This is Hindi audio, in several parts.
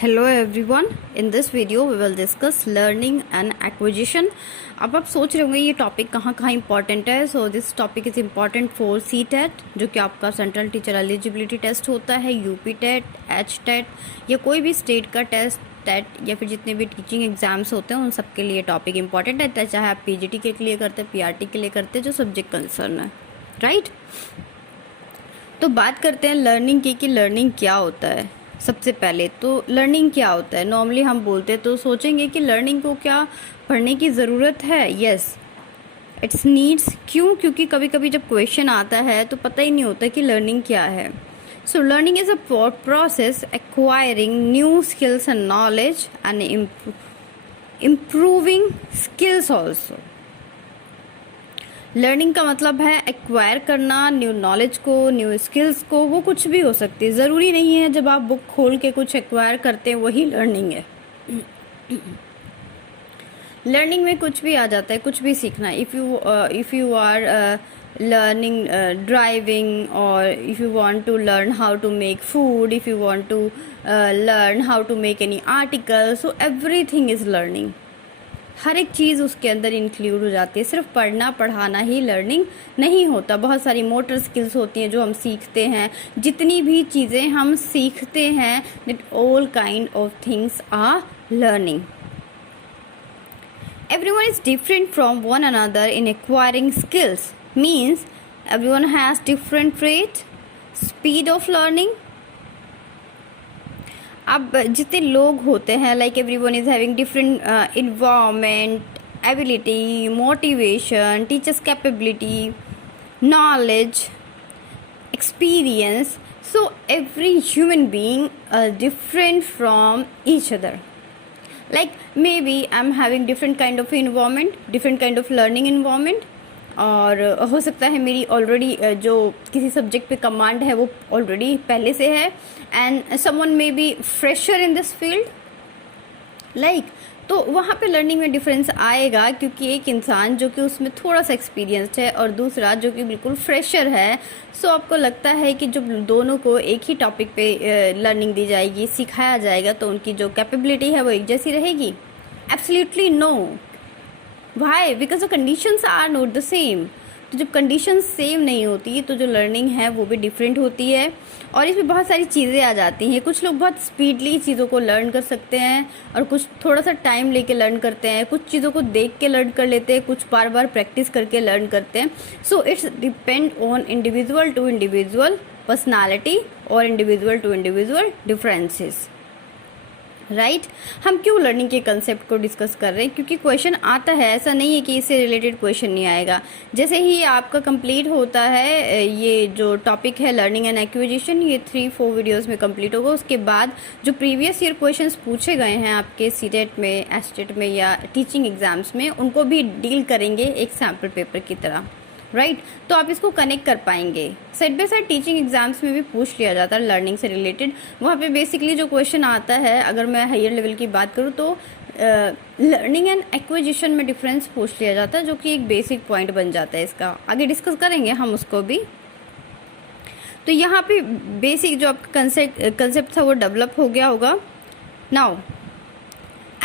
Hello everyone. In this video we will discuss learning and acquisition. अब आप सोच रहे होंगे ये टॉपिक कहाँ कहाँ इंपॉर्टेंट है. So this topic is important for C TET जो कि आपका सेंट्रल टीचर एलिजिबिलिटी टेस्ट होता है, यूपी टेट, एच टेट या कोई भी स्टेट का टेस्ट, टेट या फिर जितने भी टीचिंग एग्जाम्स होते हैं उन सब के लिए टॉपिक इंपॉर्टेंट है, चाहे आप पीजीटी के लिए करते हैं, पीआरटी के लिए करते हैं, जो सब्जेक्ट कंसर्न है. राइट. तो बात करते हैं लर्निंग की कि लर्निंग क्या होता है. सबसे पहले तो लर्निंग क्या होता है. नॉर्मली हम बोलते तो सोचेंगे कि लर्निंग को क्या पढ़ने की ज़रूरत है. Yes, it's needs. क्यों? क्योंकि कभी कभी जब क्वेश्चन आता है तो पता ही नहीं होता कि लर्निंग क्या है. So learning is a process acquiring new skills and knowledge and improving skills also. Learning का मतलब है एक्वायर करना न्यू नॉलेज को, न्यू स्किल्स को. वो कुछ भी हो सकती है, ज़रूरी नहीं है जब आप बुक खोल के कुछ एक्वायर करते हैं वही लर्निंग है. लर्निंग में कुछ भी आ जाता है, कुछ भी सीखना. If you are learning driving, और if you want to learn how to make food, if you want to learn how to make any article, so everything is learning. हर एक चीज़ उसके अंदर इंक्लूड हो जाती है. सिर्फ पढ़ना पढ़ाना ही लर्निंग नहीं होता. बहुत सारी मोटर स्किल्स होती हैं जो हम सीखते हैं. जितनी भी चीज़ें हम सीखते हैं, that all kind of things are learning. Everyone is different from one another in acquiring skills. Means everyone has different rate, speed of learning. अब जितने लोग होते हैं, like everyone is having different environment, ability, motivation, teachers capability, knowledge, experience. So every human being different from each other. Like maybe I'm having different kind of environment, different kind of learning environment. और हो सकता है मेरी ऑलरेडी जो किसी सब्जेक्ट पे कमांड है वो ऑलरेडी पहले से है, and someone may be fresher in this field. Like तो वहाँ पे लर्निंग में डिफरेंस आएगा, क्योंकि एक इंसान जो कि उसमें थोड़ा सा एक्सपीरियंस्ड है और दूसरा जो कि बिल्कुल फ्रेशर है. सो आपको लगता है कि जब दोनों को एक ही टॉपिक पे लर्निंग दी जाएगी, सिखाया जाएगा, तो उनकी जो कैपेबिलिटी है वो एक जैसी रहेगी? Absolutely no. Why? Because the conditions are not the same. तो जब कंडीशंस सेम नहीं होती तो जो लर्निंग है वो भी डिफरेंट होती है, और इसमें बहुत सारी चीज़ें आ जाती हैं. कुछ लोग बहुत स्पीडली चीज़ों को लर्न कर सकते हैं और कुछ थोड़ा सा टाइम लेके लर्न करते हैं. कुछ चीज़ों को देख के लर्न कर लेते हैं, कुछ बार बार प्रैक्टिस करके लर्न करते हैं. So it's depend on individual to individual personality और individual to individual differences. Right. हम क्यों लर्निंग के कंसेप्ट को डिस्कस कर रहे हैं? क्योंकि क्वेश्चन आता है, ऐसा नहीं है कि इससे रिलेटेड क्वेश्चन नहीं आएगा. जैसे ही आपका कंप्लीट होता है ये जो टॉपिक है लर्निंग एंड एक्विजिशन, ये 3-4 वीडियोस में कंप्लीट होगा. उसके बाद जो प्रीवियस ईयर क्वेश्चंस पूछे गए हैं आपके सीटेट में, एसटेट में या टीचिंग एग्जाम्स में, उनको भी डील करेंगे एक सैम्पल पेपर की तरह. राइट. तो आप इसको कनेक्ट कर पाएंगे. Side by side teaching exams में भी पूछ लिया जाता है लर्निंग से रिलेटेड. वहाँ पे बेसिकली जो क्वेश्चन आता है, अगर मैं हायर लेवल की बात करूँ तो लर्निंग एंड एक्विजिशन में डिफरेंस पूछ लिया जाता है, जो कि एक बेसिक पॉइंट बन जाता है. इसका आगे डिस्कस करेंगे हम उसको भी. तो यहाँ पे बेसिक जो आपका कंसेप्ट था वो डेवलप हो गया होगा. Now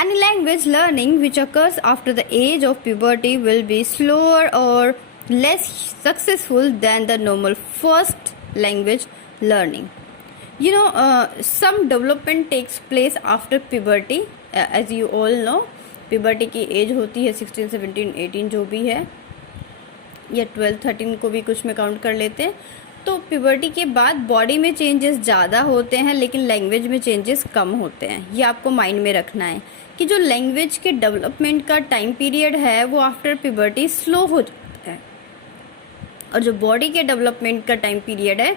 any language learning which occurs after the age of puberty will be slower or less successful than the normal first language learning. Some development takes place after puberty. As you all know, puberty की एज होती है 16, 17, 18 जो भी है, या 12, 13 को भी कुछ में काउंट कर लेते हैं. तो प्यूबर्टी के बाद बॉडी में चेंजेस ज़्यादा होते हैं लेकिन लैंग्वेज में चेंजेस कम होते हैं. ये आपको माइंड में रखना है कि जो लैंग्वेज के डेवलपमेंट का टाइम पीरियड है वो आफ्टर प्यूबर्टी स्लो हो जाता है, और जो बॉडी के डेवलपमेंट का टाइम पीरियड है,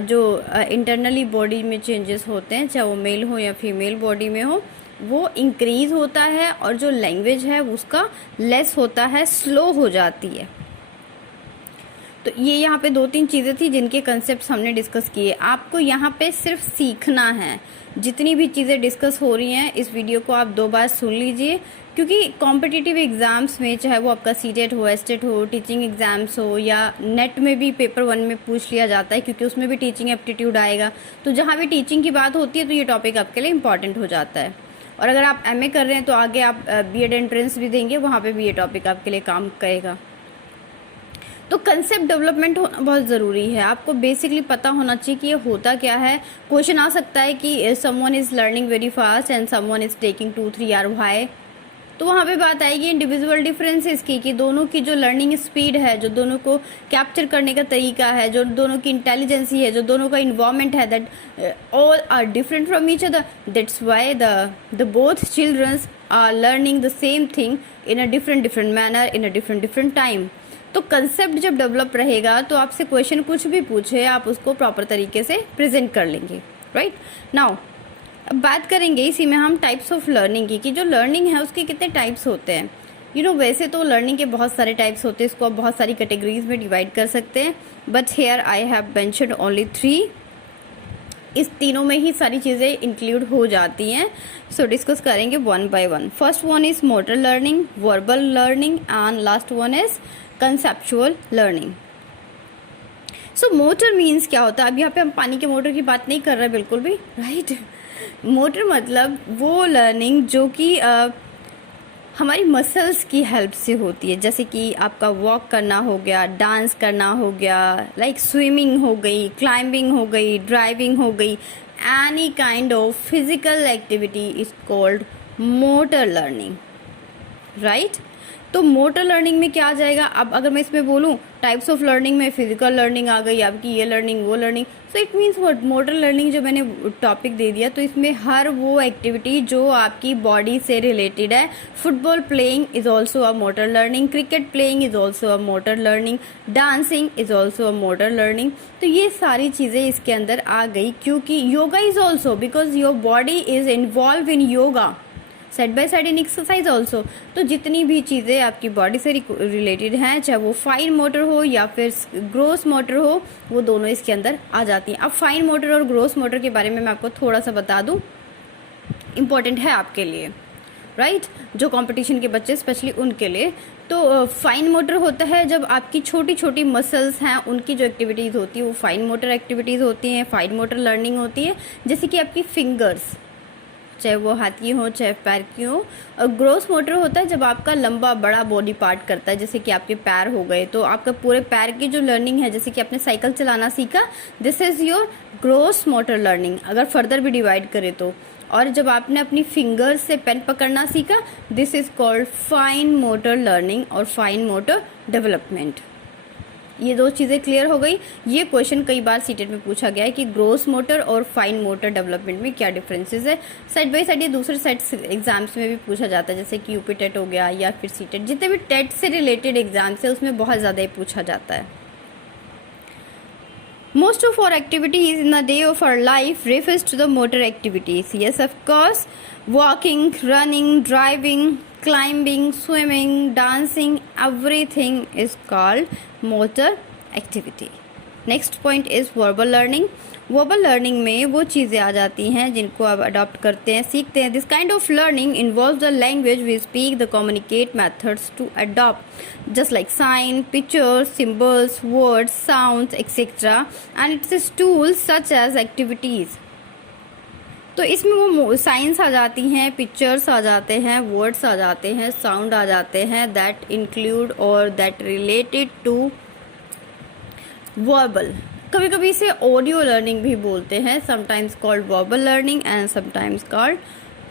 जो इंटरनली बॉडी में चेंजेस होते हैं, चाहे वो मेल हो या फीमेल बॉडी में हो, वो इंक्रीज होता है, और जो लैंग्वेज है उसका लेस होता है, स्लो हो जाती है. तो ये यहाँ पे 2-3 चीज़ें थी जिनके कंसेप्ट हमने डिस्कस किए। आपको यहाँ पे सिर्फ सीखना है। जितनी भी चीज़ें डिस्कस हो रही हैं इस वीडियो को आप 2 बार सुन लीजिए, क्योंकि कॉम्पिटिटिव एग्ज़ाम्स में, चाहे वो आपका सीटेट हो, एस्टेट हो, टीचिंग एग्ज़ाम्स हो, या नेट में भी पेपर 1 में पूछ लिया जाता है, क्योंकि उसमें भी टीचिंग एप्टीट्यूड आएगा। तो जहाँ भी टीचिंग की बात होती है तो ये टॉपिक आपके लिए इंपॉर्टेंट हो जाता है। और अगर आप एमए कर रहे हैं तो आगे आप बीएड एंट्रेंस भी देंगे, वहाँ पे भी ये टॉपिक आपके लिए काम करेगा। तो कंसेप्ट डेवलपमेंट होना बहुत ज़रूरी है। आपको बेसिकली पता होना चाहिए कि ये होता क्या है। क्वेश्चन आ सकता है कि someone is learning very fast and someone is taking 2-3 year, why? तो वहाँ पे बात आएगी इंडिविजुअल डिफरेंसेस की, कि दोनों की जो लर्निंग स्पीड है, जो दोनों को कैप्चर करने का तरीका है, जो दोनों की इंटेलिजेंसी है, जो दोनों का इन्वायरमेंट है, that all are different from each other. That's why the both childrens are learning the same thing in a different manner, in a different time. तो कंसेप्ट जब डेवलप रहेगा तो आपसे क्वेश्चन कुछ भी पूछे आप उसको प्रॉपर तरीके से प्रेजेंट कर लेंगे, राइट। नाउ अब बात करेंगे इसी में हम टाइप्स ऑफ लर्निंग की, कि जो लर्निंग है उसके कितने टाइप्स होते हैं। वैसे तो लर्निंग के बहुत सारे टाइप्स होते हैं, इसको आप बहुत सारी कैटेगरीज में डिवाइड कर सकते हैं, but here I have mentioned only 3। इस तीनों में ही सारी चीज़ें इंक्लूड हो जाती हैं। सो डिस्कस करेंगे 1 by 1। First one is motor learning, verbal learning, and last one is conceptual learning. So motor means क्या होता है? अब यहाँ पे हम पानी के मोटर की बात नहीं कर रहे बिल्कुल भी, राइट। मोटर मतलब वो लर्निंग जो कि हमारी मसल्स की हेल्प से होती है, जैसे कि आपका वॉक करना हो गया, डांस करना हो गया, लाइक स्विमिंग हो गई, क्लाइंबिंग हो गई, ड्राइविंग हो गई, any kind of physical activity is called motor learning, right. तो मोटर लर्निंग में क्या आ जाएगा? अब अगर मैं इसमें बोलूँ टाइप्स ऑफ लर्निंग में फिजिकल लर्निंग आ गई, आपकी ये लर्निंग वो learning, so it means what, motor learning जो मैंने टॉपिक दे दिया, तो इसमें हर वो एक्टिविटी जो आपकी बॉडी से रिलेटेड है। Football playing is also a motor learning, cricket playing is also a motor learning, dancing is also a motor learning. तो ये सारी चीज़ें इसके अंदर आ गई, क्योंकि yoga is also, because your body is involve in yoga, side by side in exercise also. तो जितनी भी चीज़ें आपकी बॉडी से रिलेटेड हैं, चाहे वो फाइन मोटर हो या फिर ग्रोस मोटर हो, वो दोनों इसके अंदर आ जाती हैं। अब फाइन मोटर और ग्रोस मोटर के बारे में मैं आपको थोड़ा सा बता दूं, इम्पॉर्टेंट है आपके लिए, राइट, जो कंपटीशन के बच्चे स्पेशली उनके लिए। तो फाइन मोटर होता है जब आपकी छोटी छोटी मसल्स हैं, उनकी जो एक्टिविटीज़ होती है वो फाइन मोटर एक्टिविटीज़ होती हैं, फाइन मोटर लर्निंग होती है। जैसे कि आपकी फिंगर्स, चाहे वो हाथ की हो चाहे पैर की हो। और ग्रोस मोटर होता है जब आपका लंबा बड़ा बॉडी पार्ट करता है, जैसे कि आपके पैर हो गए, तो आपका पूरे पैर की जो लर्निंग है, जैसे कि आपने साइकिल चलाना सीखा, this is your gross motor learning, अगर फर्दर भी डिवाइड करें तो। और जब आपने अपनी फिंगर्स से पेन पकड़ना सीखा, this is called fine motor learning और फाइन मोटर डेवलपमेंट। ये 2 चीज़ें क्लियर हो गई। ये क्वेश्चन कई बार सीटेट में पूछा गया है कि ग्रोस मोटर और फाइन मोटर डेवलपमेंट में क्या डिफरेंसेस है। साइड बाय साइड ये दूसरे सेट्स एग्जाम्स में भी पूछा जाता है, जैसे कि यूपी टेट हो गया या फिर सीटेट, जितने भी टेट से रिलेटेड एग्जाम्स है उसमें बहुत ज़्यादा ये पूछा जाता है। Most of our activities in the day of our life refers to the motor activities. Yes, of course, walking, running, driving, climbing, swimming, dancing, everything is called motor activity. Next point is verbal learning. Verbal learning में वो चीज़ें आ जाती हैं जिनको आप अडॉप्ट करते हैं, सीखते हैं। This kind of learning involve the language we speak, the communicate methods to adopt, just like sign, pictures, symbols, words, sounds etcetera, and its tools such as activities. तो इसमें वो साइंस आ जाती हैं, पिक्चर्स आ जाते हैं, वर्ड्स आ जाते हैं, साउंड आ जाते हैं, दैट इंक्लूड और दैट रिलेटेड टू वर्बल। कभी कभी इसे ऑडियो लर्निंग भी बोलते हैं, sometimes called verbal learning and sometimes called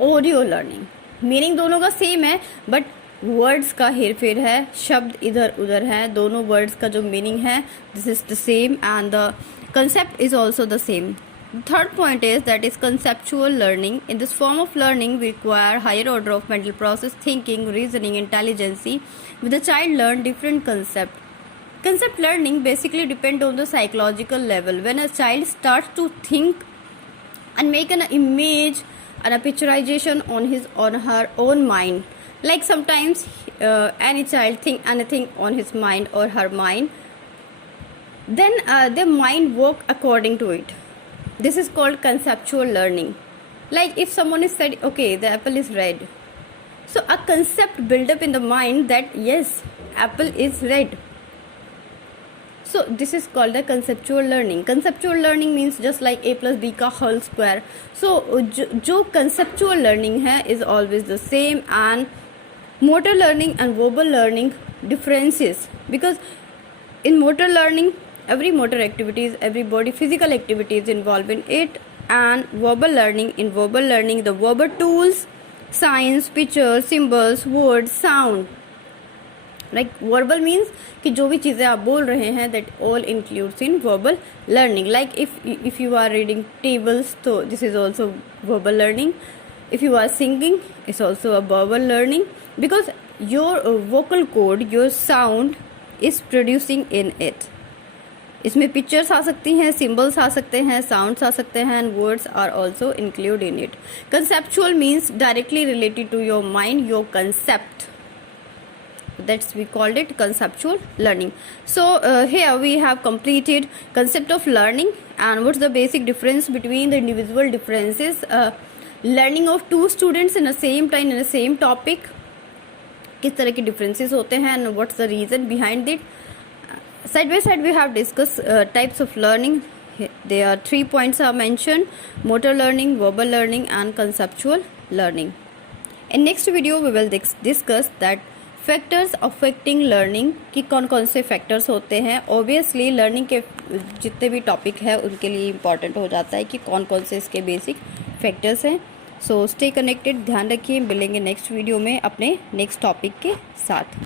audio learning. Meaning दोनों का सेम है, बट वर्ड्स का हेर फेर है, शब्द इधर उधर है, दोनों वर्ड्स का जो मीनिंग है this is the same and the concept is also the same. Third point is that is conceptual learning. In this form of learning, we require higher order of mental process, thinking, reasoning, intelligence. With the child learn different concept. Concept learning basically depend on the psychological level. When a child starts to think and make an image and a picturization on his or her own mind, like sometimes any child think anything on his mind or her mind, then their mind work according to it. This is called conceptual learning. Like if someone is said, okay, the apple is red, so a concept build up in the mind that yes, apple is red. So this is called the conceptual learning. Conceptual learning means just like a plus b का whole square. So जो conceptual learning है is always the same, and motor learning and verbal learning differences, because in motor learning every motor activities, every body physical activities involved in it, and verbal learning, in verbal learning the verbal tools, signs, pictures, symbols, words, sound. Like verbal means कि जो भी चीज़ें आप बोल रहे हैं that all includes in verbal learning. Like if you are reading tables, so this is also verbal learning. If you are singing, it's also a verbal learning, because your vocal cord, your sound is producing in it. इसमें पिक्चर्स आ सकती हैं, सिम्बल्स आ सकते हैं, साउंड्स आ सकते हैं, and words are also include in it. Conceptual means directly related to your mind, your concept. That's we called it conceptual learning. So here we have completed concept of learning, and what's the basic difference between the individual differences, learning of two students in the same time in the same topic, किस तरह के differences होते हैं, and what's the reason behind it. Side by side we have discussed types of learning. There are 3 points are mentioned: motor learning, verbal learning, and conceptual learning. In next video we will discuss that factors affecting learning कि कौन कौन से फैक्टर्स होते हैं. ऑब्वियसली लर्निंग के जितने भी टॉपिक है उनके लिए इम्पॉर्टेंट हो जाता है कि कौन कौन से इसके बेसिक फैक्टर्स हैं. सो स्टे कनेक्टेड, ध्यान रखिए, मिलेंगे नेक्स्ट वीडियो में अपने नेक्स्ट टॉपिक के साथ.